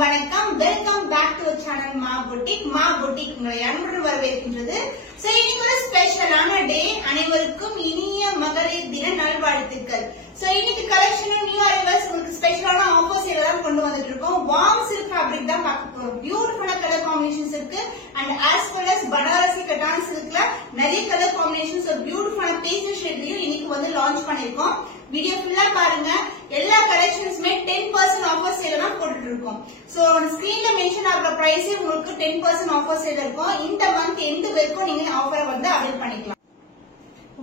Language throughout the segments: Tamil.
வணக்கம் வெல்கம் பேக் டு சேனல் மா புட்டிக் உங்களை அன்புடன் வரவேற்கின்றது. சோ இன்னைக்கு ஒரு ஸ்பெஷலான டே. அனைவருக்கும் இனிய மகளிர் தின நல்வாழ்த்துக்கள். சோ இன்னைக்கு கலெக்ஷன் நியூ அரைவல்ஸ் உங்களுக்கு ஸ்பெஷலான ஆஃபர்ஸ் எல்லாம் கொண்டு வந்துட்டு இருக்கோம். வார்ம் சில்க் ஃபேப்ரிக் தான் பார்க்க போறோம். பியூட்டிஃபுல்லான கலர் காம்பினேஷன்ஸ் இருக்கு and as well as Banarasi cotton சில்க்ல நிறைய கலர் காம்பினேஷன்ஸ் ஒரு பியூட்டிஃபுல்லான பேஸ்டல் ஷேட்லயும் இன்னைக்கு வந்து லான்ச் பண்ணிருக்கோம். வீடியோ ஃபுல்லா பாருங்க. எல்லா கலெக்ஷன்ஸ்மே 10% ஆஃபர் சேல் தான் போட்டுட்டு இருக்கோம். சோ ஸ்கிரீன்ல மென்ஷன் ஆகுற பிரைஸ் உங்களுக்கு 10% ஆஃபர் சேல் இருக்கும். இந்த மந்த் எண்ட் வரைக்கும் நீங்க ஆஃபரை வந்து அவைல் பண்ணிக்கலாம்.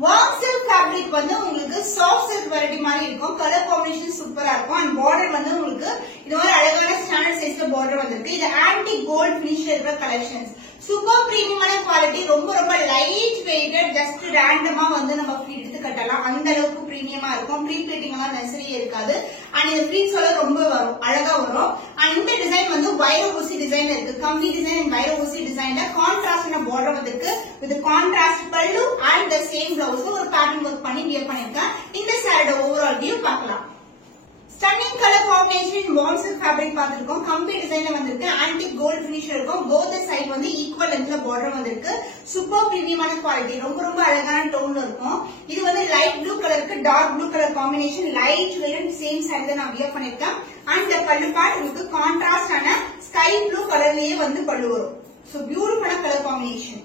வார்ம் சில்க் ஃபேப்ரிக் வந்து உங்களுக்கு சாஃப்ட் சில்க் வெரைட்டி மாதிரி இருக்கும். கலர் காம்பினேஷன் சூப்பரா இருக்கும் அண்ட் பார்டர் வந்து உங்களுக்கு இது மாதிரி அழகான ஸ்டாண்டர்ட் சைஸ்ல பார்டர் வந்திருக்கு. இது ஆன்டி கோல்ட் ஃபினிஷ் இருக்கிற கலெக்ஷன்ஸ். சூப்பர் பிரீமியமான குவாலிட்டி, ரொம்ப ரொம்ப லைட் வெயிட்டட், ஜஸ்ட் ரேண்டமா வந்து நம்ம எடுத்து கட்டலாம். அந்த அளவுக்கு பிரீமியமா இருக்கும். ப்ரீ பிளேட்டிங் எல்லாம் நெசரியே இருக்காது அண்ட் இந்த ஃபிளீட்ஸோட ரொம்ப அழகா வரும். அண்ட் இந்த டிசைன் வந்து வைர ஊசி டிசைன் இருக்கு. கம்பி டிசைன் அண்ட் வைர ஊசி டிசைன்ல கான்ட்ராஸ்டான பார்டர் வந்திருக்கு. With contrast pallu and the same blouse ஒரு பேட்டர்ன் ஒர்க் பண்ணி வியர் பண்ணிருக்கேன். இந்த சாரியோட ஓவரால் வியூ பார்க்கலாம். Stunning colour combination warm silk fabric பார்த்திருக்கோம். கம்பி டிசைன்ல வந்திருக்கு. ஆன்டிக் கோல்ட் ஃபினிஷ் இருக்கும். போத் சைடு வந்து ஈக்குவல் லென்த்ல பார்டர் வந்திருக்கு. சூப்பர் பிரீமியமான குவாலிட்டி, ரொம்ப ரொம்ப அழகான டோன்ல இருக்கும். இது வந்து லைட் ப்ளூ கலருக்கு dark blue colour combination. Light weight same sari தான் நான் வியர் பண்ணிருக்கேன். அண்ட் இந்த பல்லு பார்ட் உங்களுக்கு கான்ட்ராஸ்டான ஸ்கை ப்ளூ கலர்லயே வந்து பல்லு வரும். சோ பியூட்டிஃபுல்லான colour combination.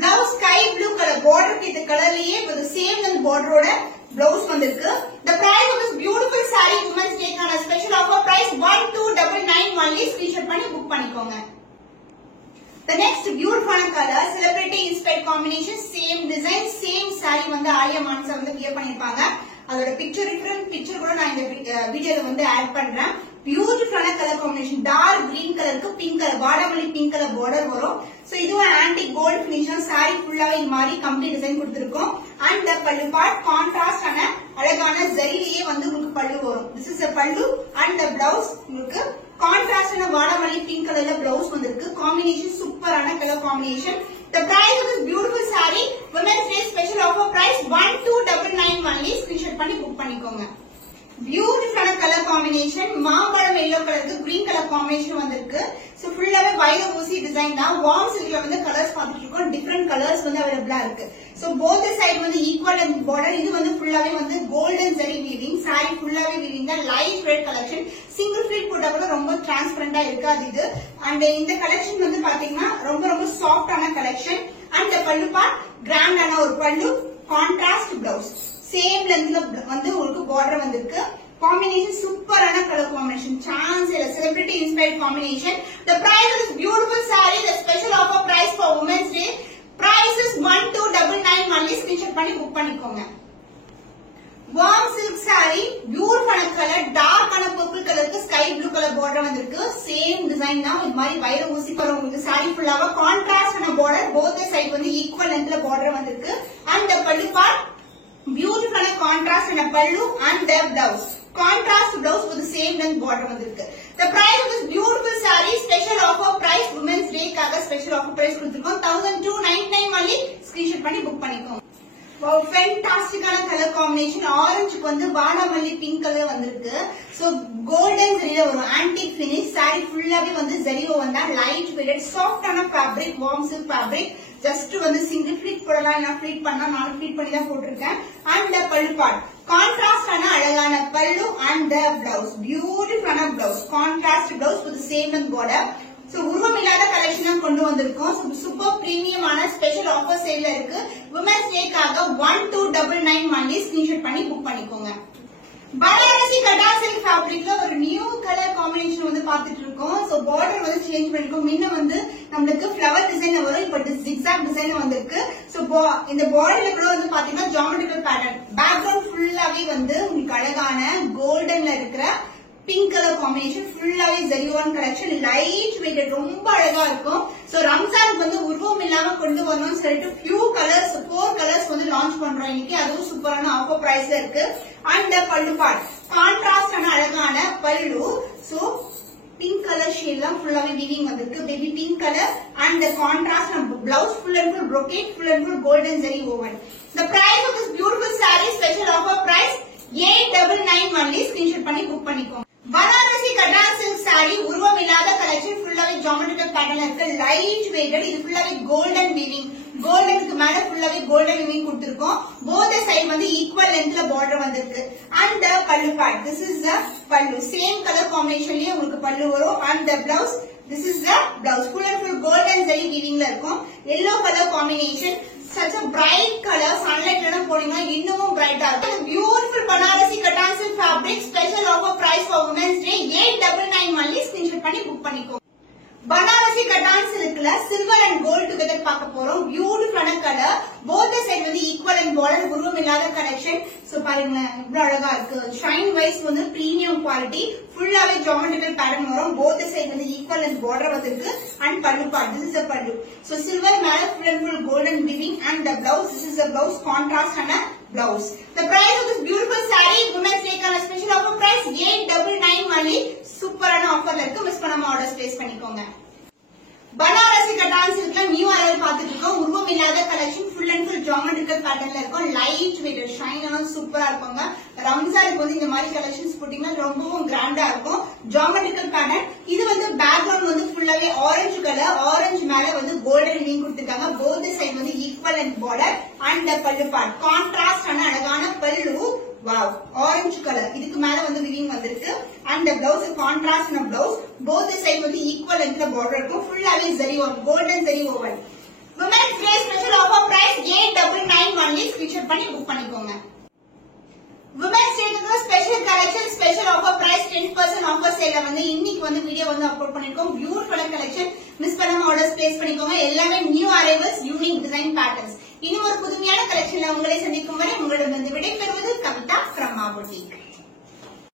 Blouse sky blue colour பார்டருக்கு இந்த கலர்லயே வித் சேம் லென்த் பார்டரோட blouse வந்திருக்கு. The price of this beautiful saree women's day கான special offer price 1299 only. screenshot பண்ணி book பண்ணிக்கோங்க. The next beautiful color celebrity inspired combination, same design same saree வந்து ஆலியா மான்சா வந்து வியர் பண்ணிருப்பாங்க. அதோட பிக்சர் டிஃபரண்ட் பிக்சர் கூட நான் இந்த வீடியோல வந்து ஆட் பண்றேன். பியூட்டிஃபுல்லான கலர் காம்பினேஷன். டார்க் கிரீன் கலருக்கு பிங்க் கலர் வாடாமல்லி பிங்க் கலர் பார்டர் வரும். சோ இதுவும் ஆன்டிக் கோல்ட் ஃபினிஷ். சாரி ஃபுல்லாவே இந்த மாதிரி கம்ப்ளீட் டிசைன் கொடுத்திருக்கோம். அண்ட் த பல்லு பார்ட் கான்ட்ராஸ்டான அழகான ஜரியிலேயே வந்து உங்களுக்கு பல்லு வரும். This is a pallu and the blouse உங்களுக்கு கான்ட்ராஸ்டான வாடாமல்லி பிங்க் கலர்ல பிளவுஸ் வந்திருக்கு. காம்பினேஷன் சூப்பரான colour combination. The price of this beautiful saree women's day special offer price 1299 only. screenshot பண்ணி புக் பண்ணிக்கோங்க. பியூட்டிஃபுல்லான கலர் காம்பினேஷன். மாம்பழம் எல்லோ கலருக்கு கிரீன் கலர் காம்பினேஷன் வந்திருக்கு. சோ ஃபுல்லாவே வைர ஊசி டிசைன் தான். வார்ம் சில்க்ல வந்து கலர்ஸ் பார்த்துட்டு இருக்கோம். டிஃபரெண்ட் கலர்ஸ் வந்து அவைலபிளா இருக்கு. சோ போத் சைடு வந்து ஈக்குவல் லென்த் பார்டர். இது வந்து ஃபுல்லாவே வந்து கோல்டன் ஜரி வீவிங். சாரி ஃபுல்லாவே வீவிங் தான். Light weight collection. Single fleet போட்டா கூட ரொம்ப டிரான்ஸ்பரண்டா இருக்காது இது. அண்ட் இந்த கலெக்ஷன் வந்து பாத்தீங்கன்னா ரொம்ப ரொம்ப சாஃப்டான கலெக்ஷன். அண்ட் பல்லு பார்ட் கிராண்டான ஒரு பல்லு, கான்ட்ராஸ்ட் பிளவுஸ் சேம் லென்த்ல வந்து உங்களுக்கு பார்டர் வந்திருக்கு. காம்பினேஷன் சூப்பரான கலர் காம்பினேஷன். சான்ஸ் இல்ல. Celebrity inspired combination. The price of this beautiful saree, the special offer price for women's day price is 1299 only. screenshot பண்ணி புக் பண்ணிக்கோங்க. வார்ம் சில்க் saree பியூட்டிஃபுல்லான கலர். டார்க்கான பர்பிள் கலருக்கு ஸ்கை ப்ளூ கலர் பார்டர் வந்திருக்கு. சேம் டிசைன் தான். இது மாதிரி வைர ஊசி வரும் உங்களுக்கு. saree ஃபுல்லாவா கான்ட்ராஸ்டான பார்டர். போத் சைடு வந்து ஈக்குவல் லென்த்ல பார்டர் வந்திருக்கு. அண்ட் பல்லு பார்ட் பியூட்டிஃபுல்லான contrast and pallu and the blouse contrast blouse with the same length border வந்திருக்கு. The price of this beautiful saree special offer price women's day காக special offer price கொடுத்திருக்கோம். 1299 only. screenshot பண்ணி புக் பண்ணிக்கோங்க. wow, fantastic-ஆன கலர் காம்பினேஷன். ஆரஞ்சுக்கு வந்து வாடாமல்லி பிங்க் கலர் வந்திருக்கு. சோ கோல்டன் ஜரியில ஒரு ஆன்டிக் ஃபினிஷ். saree ஃபுல்லாவே வந்து ஜரியில வந்தா லைட் வெயிட் சாஃப்டான fabric. Warm silk fabric. Just வந்து சிங்கிள் ஃபிளீட் போடலாம். நான் ஃபிளீட் பண்ணா 4 ஃபிளீட் பண்ணி தான் போட்டிருக்கேன். அண்ட் பல்லு பார்ட் கான்ட்ராஸ்டான அழகான பல்லு அண்ட் த பிளவுஸ் பியூட்டிஃபுல்லான blouse contrast blouse with same and border. So உருவம் இல்லாத கலெக்ஷன் தான் கொண்டு வந்திருக்கோம். சூப்பர் பிரீமியமான ஸ்பெஷல் ஆஃபர் சேல்ல இருக்கு. விமென்ஸ் டேக்காக 1299 only. screenshot பண்ணி புக் பண்ணிக்கோங்க. பனாரசி கட்டான் சில்க் ஃபேப்ரிக்ல ஒரு நியூ கலர் காம்பினேஷன் வந்து பாத்துட்டு இருக்கோம். சோ பார்டர் வந்து சேஞ்ச் பண்ணிருக்கோம். முன்ன வந்து நம்மளுக்கு ஃப்ளவர் டிசைன் வரும். இப்ப ஜிக்ஸாக் டிசைன் வந்திருக்கு. சோ இந்த பார்டர்ல கூட வந்து பாத்தீங்கன்னா ஜியோமெட்ரிக்கல் பேட்டர்ன். பேக்ரவுண்ட் ஃபுல்லாவே வந்து உங்களுக்கு அழகான கோல்டன்ல இருக்கிற பிங்க் கலர் காம்பினேஷன். ஃபுல்லாவே ஜெரிவான் கலெக்ஷன். லைட் வெயிட் ரொம்ப அழகா இருக்கும். சோ ரம்ஜானுக்கு வந்து உருவம் இல்லாம கொண்டு வரணும்னு சொல்லிட்டு few colors 4 colors வந்து லான்ச் பண்றோம் இன்னைக்கு. அதுவும் சூப்பரான ஆஃபர் பிரைஸ்ல இருக்கு. அண்ட் பல்லு பார்ட் கான்ட்ராஸ்டான அழகான பல்லு. சோ பிங்க் கலர் ஷேட் தான் ஃபுல்லாவே வீவிங் வந்திருக்கு. Baby pink colour and contrast blouse full and full brocade full and full golden zari woven. The price of this beautiful saree special offer price 899 only. screenshot பண்ணி புக் பண்ணிக்கோங்க. பனாரசி கட்டான் சில்க் saree உருவ ஜியோமெட்ரிக்கல் பேட்டர்ன்ல இருக்கு. Light weighted. இது ஃபுல்லாவே கோல்டன் வீவிங். கோல்டனுக்கு மேல ஃபுல்லாவே கோல்டன் வீவிங் கொடுத்திருக்கோம். போத் சைடு வந்து ஈக்குவல் லென்த்ல பார்டர் வந்திருக்கு. And the pallu part. This is the pallu. Same colour காம்பினேஷன்லயே உங்களுக்கு பல்லு வரும். And the blouse. This is the blouse. Full and full golden zari weavingல இருக்கும். Yellow color combination. Such a bright color. Sunlight ல போனீங்கன்னா இன்னும் பிரைட்டா இருக்கும். Beautiful Banarasi cotton silk fabric. Special offer price for Women's Day 899 only. Screenshot பண்ணி புக் பண்ணிக்கோ. Banarasi cotton silkல silver and gold together பார்க்க போறோம். பியூட்டிஃபுல்லான கலர். both side வந்து ஈக்குவல் அண்ட் border உருவம் இல்லாத கலெக்ஷன். சோ பாருங்க இவ்வளவு அழகா இருக்கு. ஷைன் வைஸ் வந்து பிரீமியம் குவாலிட்டி. ஃபுல்லாவே ஜியோமெட்ரிக்கல் பேட்டர்ன் வரும். both side வந்து ஈக்குவல் அண்ட் border வந்திருக்கு. And pallu part. This is the pallu. So silver மேல full and full golden weaving and the blouse. This is the blouse contrast and a blouse. The price of this beautiful saree Women's Day கான ஸ்பெஷல் ஆஃபர் பிரைஸ் 899 only. சூப்பரான ஆஃபர்ல இருக்கு. மிஸ் பண்ணாம ஆர்டர் பிளேஸ் பண்ணிக்கோங்க. Banarasi cotton silkல நியூ அரைவல் பார்த்துட்டு இருக்கோம். உருவம் இல்லாத collection. Full and full geometrical பேட்டர்ன்ல இருக்கும். லைட் வெயிட் ஷைனான சூப்பரா இருக்குங்க. ரம்ஜானுக்கு வந்து இந்த மாதிரி கலெக்ஷன்ஸ் போட்டீங்கன்னா ரொம்பவும் கிராண்டா இருக்கும். Geometrical pattern. இது வந்து பேக்ரவுண்ட் வந்து ஃபுல்லாவே ஆரஞ்சு கலர். ஆரஞ்சு மேல வந்து கோல்டன் வீவிங் கொடுத்திருக்காங்க. both side வந்து ஈக்குவல் அண்ட் border and பல்லு பார்ட். கான்ட்ராஸ்ட் ஆன அழகான பல்லு. Wow orange colour. இதுக்கு மேல வந்து வீவிங் வந்திருக்கு. and the blouse contrast na blouse. both side வந்து ஈக்குவல் லென்த்ல border இருக்கும். ஃபுல்லாவே zari work, golden zari woven. Women's Day special offer price 899 only. Screenshot பண்ணி புக் பண்ணிக்கோங்க. Women's Day க்கு special collection special offer price 10% offer சேல்ல வந்து இன்னைக்கு வந்து வீடியோ வந்து அப்லோட் பண்ணிருக்கோம். Beautiful collection. மிஸ் பண்ணாம ஆர்டர்ஸ் பிளேஸ் பண்ணிக்கோங்க. எல்லாமே new arrivals, unique design patterns. இனி ஒரு புதுமையான கலெக்ஷன்ல உங்களை சந்திக்கும் வரை உங்களிடம் விடைபெறுவது கவிதா from Ma Boutique.